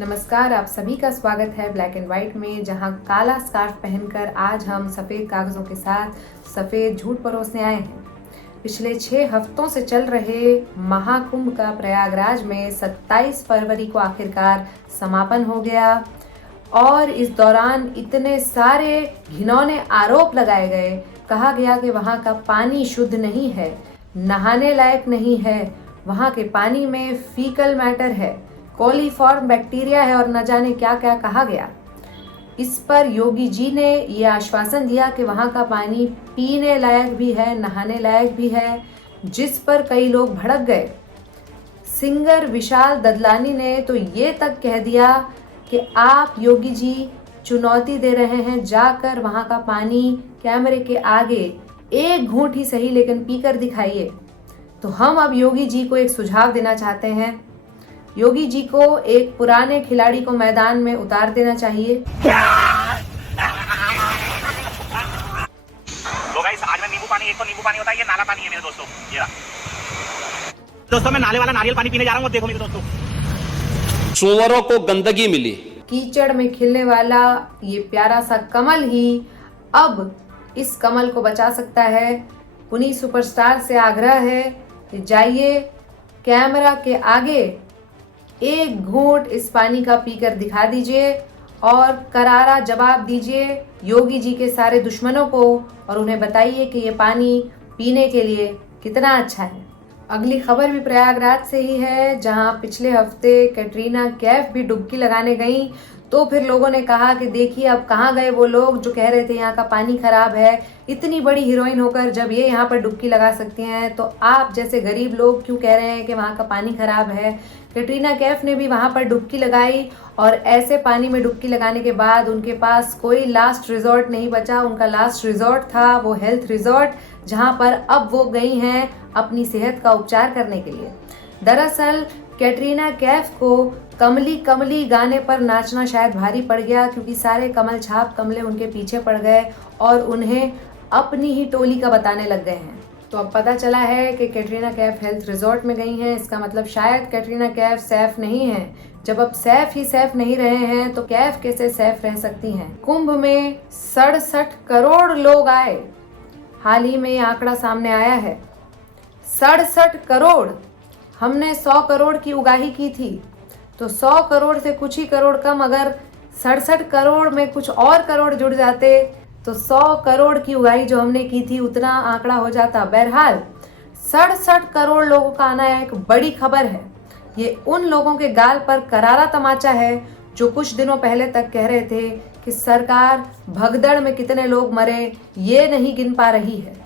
नमस्कार, आप सभी का स्वागत है ब्लैक एंड व्हाइट में, जहां काला स्कार्फ पहनकर आज हम सफ़ेद कागज़ों के साथ सफ़ेद झूठ परोसने आए हैं। पिछले 6 हफ्तों से चल रहे महाकुंभ का प्रयागराज में 27 फरवरी को आखिरकार समापन हो गया और इस दौरान इतने सारे घिनौने आरोप लगाए गए। कहा गया कि वहाँ का पानी शुद्ध नहीं है, नहाने लायक नहीं है, वहाँ के पानी में फीकल मैटर है, कोलीफॉर्म बैक्टीरिया है और न जाने क्या क्या कहा गया। इस पर योगी जी ने ये आश्वासन दिया कि वहाँ का पानी पीने लायक भी है, नहाने लायक भी है, जिस पर कई लोग भड़क गए। सिंगर विशाल ददलानी ने तो ये तक कह दिया कि आप योगी जी चुनौती दे रहे हैं, जाकर वहाँ का पानी कैमरे के आगे एक घूंट ही सही लेकिन पीकर दिखाइए। तो हम अब योगी जी को एक सुझाव देना चाहते हैं। योगी जी को एक पुराने खिलाड़ी को मैदान में उतार देना चाहिए। तो गाइस, आज मैं नींबू पानी, एक तो नींबू पानी होता है, ये नाला पानी है मेरे दोस्तों। ये रहा दोस्तों, मैं नाले वाला नारियल पानी पीने जा रहा हूँ। देखो मेरे दोस्तों, सुअरों को गंदगी मिली। कीचड़ में खिलने वाला ये प्यारा सा कमल ही अब इस कमल को बचा सकता है। पुनीत सुपरस्टार से आग्रह है कि जाइए कैमरा के आगे एक घूंट इस पानी का पीकर दिखा दीजिए और करारा जवाब दीजिए योगी जी के सारे दुश्मनों को और उन्हें बताइए कि ये पानी पीने के लिए कितना अच्छा है। अगली खबर भी प्रयागराज से ही है, जहां पिछले हफ्ते कैटरीना कैफ भी डुबकी लगाने गई। तो फिर लोगों ने कहा कि देखिए अब कहाँ गए वो लोग जो कह रहे थे यहाँ का पानी खराब है। इतनी बड़ी हीरोइन होकर जब ये यहाँ पर डुबकी लगा सकती हैं तो आप जैसे गरीब लोग क्यों कह रहे हैं कि वहाँ का पानी खराब है। कैटरीना कैफ ने भी वहाँ पर डुबकी लगाई और ऐसे पानी में डुबकी लगाने के बाद उनके पास कोई लास्ट रिजॉर्ट नहीं बचा। उनका लास्ट रिजॉर्ट था वो हेल्थ रिजॉर्ट, जहाँ पर अब वो गई हैं अपनी सेहत का उपचार करने के लिए। दरअसल कैटरीना कैफ को कमली कमली गाने पर नाचना शायद भारी पड़ गया, क्योंकि सारे कमल छाप कमले उनके पीछे पड़ गए और उन्हें अपनी ही टोली का बताने लग गए हैं। तो अब पता चला है कि कैटरीना कैफ हेल्थ रिजॉर्ट में गई हैं। इसका मतलब शायद कैटरीना कैफ सैफ नहीं है। जब अब सैफ ही सैफ नहीं रहे हैं तो कैफ कैसे सैफ रह सकती हैं। कुंभ में 67 करोड़ लोग आए। हाल ही में ये आंकड़ा सामने आया है, 67 करोड़। हमने 100 करोड़ की उगाही की थी, तो 100 करोड़ से कुछ ही करोड़ कम, अगर 67 करोड़ में कुछ और करोड़ जुड़ जाते तो 100 करोड़ की उगाही जो हमने की थी उतना आंकड़ा हो जाता। बहरहाल 67 करोड़ लोगों का आना एक बड़ी खबर है। ये उन लोगों के गाल पर करारा तमाचा है जो कुछ दिनों पहले तक कह रहे थे कि सरकार भगदड़ में कितने लोग मरे ये नहीं गिन पा रही है।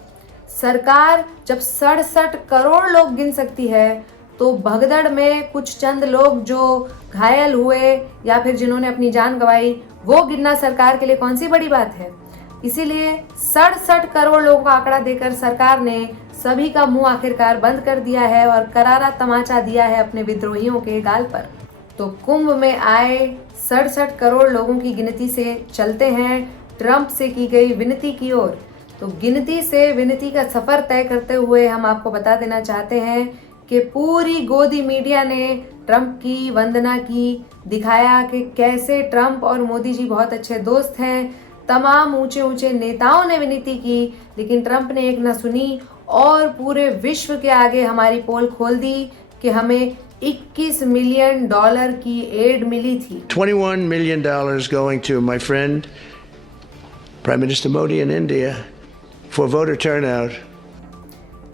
सरकार जब 67 करोड़ लोग गिन सकती है तो भगदड़ में कुछ चंद लोग जो घायल हुए या फिर जिन्होंने अपनी जान गंवाई वो गिनना सरकार के लिए कौन सी बड़ी बात है। इसीलिए 67 करोड़ लोगों का आंकड़ा देकर सरकार ने सभी का मुंह आखिरकार बंद कर दिया है और करारा तमाचा दिया है अपने विद्रोहियों के गाल पर। तो कुंभ में आए 67 करोड़ लोगों की गिनती से चलते हैं ट्रंप से की गई विनती की ओर। तो गिनती से विनती का सफर तय करते हुए हम आपको बता देना चाहते हैं कि पूरी गोदी मीडिया ने ट्रंप की वंदना की, दिखाया कि कैसे ट्रंप और मोदी जी बहुत अच्छे दोस्त हैं। तमाम ऊंचे ऊंचे नेताओं ने विनती की, लेकिन ट्रंप ने एक न सुनी और पूरे विश्व के आगे हमारी पोल खोल दी कि हमें $21 मिलियन की एड मिली थी। $21 million going to my friend Prime Minister Modi in India for voter turnout.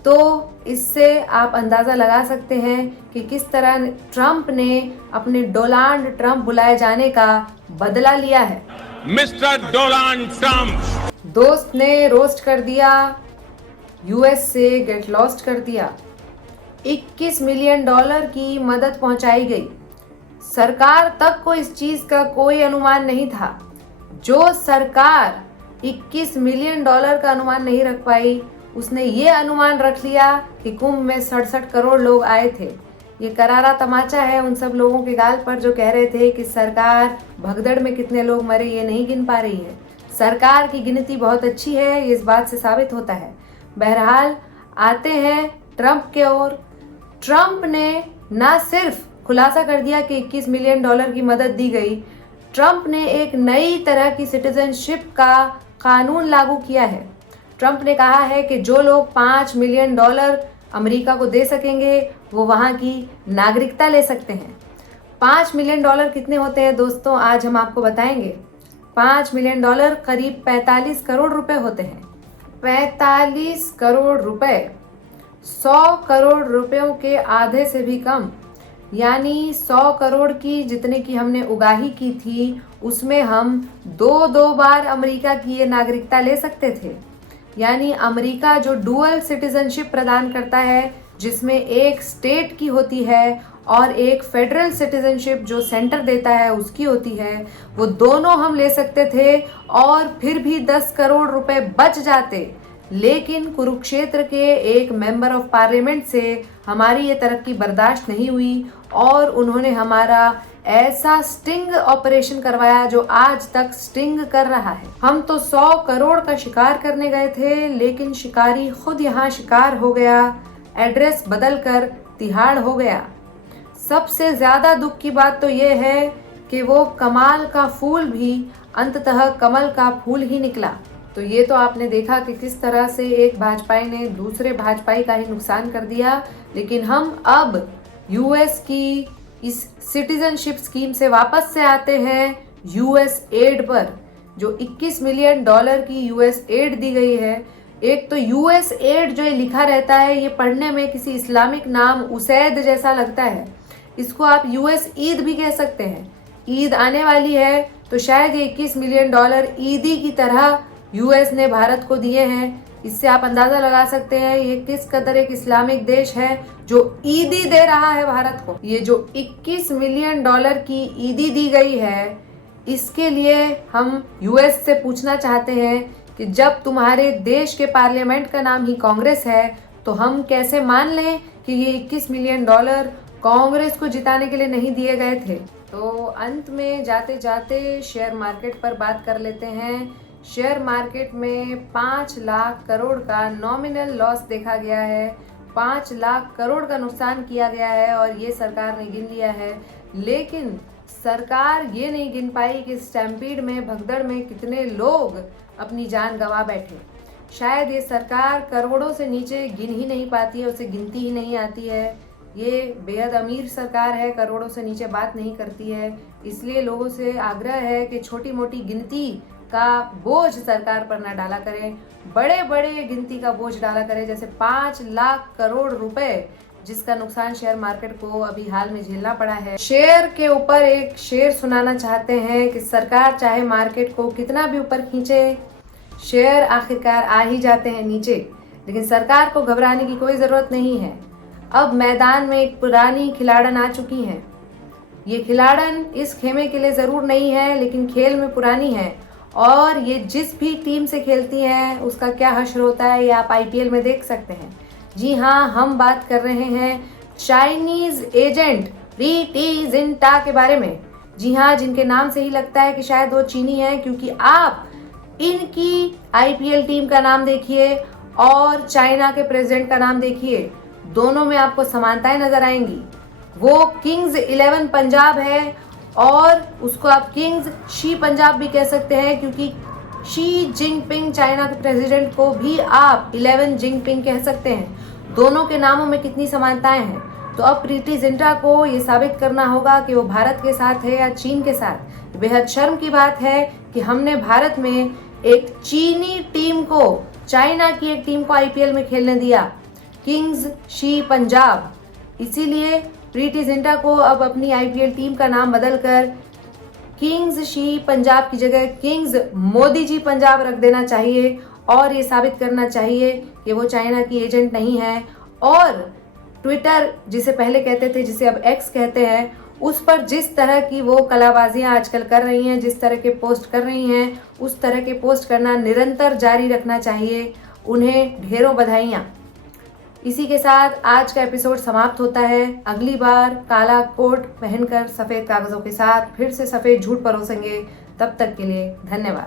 तो इससे आप अंदाज़ा लगा सकते हैं कि किस तरह ट्रंप ने अपने डोनाल्ड ट्रंप बुलाए जाने का बदला लिया है। मिस्टर डोनाल्ड ट्रंप, दोस्त ने रोस्ट कर दिया, यूएस से गेट लॉस्ट कर दिया। $21 मिलियन की मदद पहुंचाई गई। सरकार तक को इस चीज का कोई अनुमान नहीं था। जो सरकार $21 मिलियन का अनुमान नहीं रख पाई, उसने ये अनुमान रख लिया कि कुंभ में 67 करोड़ लोग आए थे। ये करारा तमाचा है उन सब लोगों के गाल पर जो कह रहे थे कि सरकार भगदड़ में कितने लोग मरे ये नहीं गिन पा रही है। सरकार की गिनती बहुत अच्छी है, ये इस बात से साबित होता है। बहरहाल आते हैं ट्रंप के ओर। ट्रंप ने ना सिर्फ खुलासा कर दिया कि $21 मिलियन की मदद दी गई। ट्रंप ने एक नई तरह की सिटीजनशिप का कानून लागू किया है। ट्रंप ने कहा है कि जो लोग $5 मिलियन अमेरिका को दे सकेंगे वो वहाँ की नागरिकता ले सकते हैं। $5 मिलियन कितने होते हैं दोस्तों, आज हम आपको बताएंगे। $5 मिलियन करीब 45 करोड़ रुपए होते हैं। 45 करोड़ रुपए 100 करोड़ रुपयों के आधे से भी कम, यानी 100 करोड़ की जितने की हमने उगाही की थी उसमें हम दो बार अमेरिका की ये नागरिकता ले सकते थे। यानी अमेरिका जो डुअल सिटीजनशिप प्रदान करता है, जिसमें एक स्टेट की होती है और एक फेडरल सिटीजनशिप जो सेंटर देता है उसकी होती है, वो दोनों हम ले सकते थे और फिर भी 10 करोड़ रुपए बच जाते। लेकिन कुरुक्षेत्र के एक मेंबर ऑफ पार्लियामेंट से हमारी ये तरक्की बर्दाश्त नहीं हुई और उन्होंने हमारा ऐसा स्टिंग ऑपरेशन करवाया जो आज तक स्टिंग कर रहा है। हम तो 100 करोड़ का शिकार करने गए थे, लेकिन शिकारी खुद यहाँ शिकार हो गया, एड्रेस बदलकर तिहाड़ हो गया। सबसे ज्यादा दुख की बात तो ये है कि वो कमाल का फूल भी अंततः कमल का फूल ही निकला। तो ये तो आपने देखा कि किस तरह से एक भाजपाई ने दूसरे भाजपाई का ही नुकसान कर दिया। लेकिन हम अब यूएस की इस सिटीजनशिप स्कीम से वापस से आते हैं यूएस एड पर, जो $21 मिलियन की यूएस एड दी गई है। एक तो यूएस एड जो लिखा रहता है, ये पढ़ने में किसी इस्लामिक नाम उसैद जैसा लगता है। इसको आप यूएस ईद भी कह सकते हैं। ईद आने वाली है तो शायद ये $21 मिलियन ईदी की तरह यूएस ने भारत को दिए हैं। इससे आप अंदाजा लगा सकते हैं ये किस कदर एक इस्लामिक देश है जो ईदी दे रहा है भारत को। ये जो $21 मिलियन की ईदी दी गई है, इसके लिए हम यूएस से पूछना चाहते हैं कि जब तुम्हारे देश के पार्लियामेंट का नाम ही कांग्रेस है तो हम कैसे मान लें कि ये $21 मिलियन कांग्रेस को जिताने के लिए नहीं दिए गए थे। तो अंत में जाते जाते शेयर मार्केट पर बात कर लेते हैं। शेयर मार्केट में 5 लाख करोड़ का नॉमिनल लॉस देखा गया है। 5 लाख करोड़ का नुकसान किया गया है और ये सरकार ने गिन लिया है। लेकिन सरकार ये नहीं गिन पाई कि स्टैम्पीड में, भगदड़ में कितने लोग अपनी जान गंवा बैठे। शायद ये सरकार करोड़ों से नीचे गिन ही नहीं पाती है, उसे गिनती ही नहीं आती है। ये बेहद अमीर सरकार है, करोड़ों से नीचे बात नहीं करती है। इसलिए लोगों से आग्रह है कि छोटी मोटी गिनती का बोझ सरकार पर ना डाला करें, बड़े बड़े गिनती का बोझ डाला करें। जैसे 5 लाख करोड़ रुपए जिसका नुकसान शेयर मार्केट को अभी हाल में झेलना पड़ा है। शेयर के ऊपर एक शेर सुनाना चाहते हैं कि सरकार चाहे मार्केट को कितना भी ऊपर खींचे, शेयर आखिरकार आ ही जाते हैं नीचे। लेकिन सरकार को घबराने की कोई ज़रूरत नहीं है। अब मैदान में एक पुरानी खिलाड़न आ चुकी हैं। ये खिलाड़न इस खेमे के लिए ज़रूर नहीं है, लेकिन खेल में पुरानी है और ये जिस भी टीम से खेलती हैं उसका क्या हश्र होता है ये आप आईपीएल में देख सकते हैं। जी हाँ, हम बात कर रहे हैं चाइनीज़ एजेंट प्रीति जिंटा के बारे में। जी हाँ, जिनके नाम से ही लगता है कि शायद वो चीनी है, क्योंकि आप इनकी आईपीएल टीम का नाम देखिए और चाइना के प्रेसिडेंट का नाम देखिए, दोनों में आपको समानताएं नजर आएंगी। वो किंग्स 11 पंजाब है और उसको आप किंग्स शी पंजाब भी कह सकते हैं, क्योंकि शी जिनपिंग चाइना के प्रेसिडेंट को भी आप 11 जिनपिंग कह सकते हैं। दोनों के नामों में कितनी समानताएं हैं। तो अब प्रीति जिंटा को ये साबित करना होगा कि वो भारत के साथ है या चीन के साथ। बेहद शर्म की बात है कि हमने भारत में एक चीनी टीम को, चाइना की एक टीम को आईपीएल में खेलने दिया, किंग्स शी पंजाब। इसीलिए प्रीति जिंटा को अब अपनी आईपीएल टीम का नाम बदलकर किंग्स शी पंजाब की जगह किंग्स मोदी जी पंजाब रख देना चाहिए और ये साबित करना चाहिए कि वो चाइना की एजेंट नहीं है। और ट्विटर जिसे पहले कहते थे, जिसे अब एक्स कहते हैं, उस पर जिस तरह की वो कलाबाजियां आजकल कर रही हैं, जिस तरह के पोस्ट कर रही हैं, उस तरह के पोस्ट करना निरंतर जारी रखना चाहिए। उन्हें ढेरों बधाइयाँ। इसी के साथ आज का एपिसोड समाप्त होता है। अगली बार काला कोट पहनकर सफ़ेद कागज़ों के साथ फिर से सफ़ेद झूठ परोसेंगे। तब तक के लिए धन्यवाद।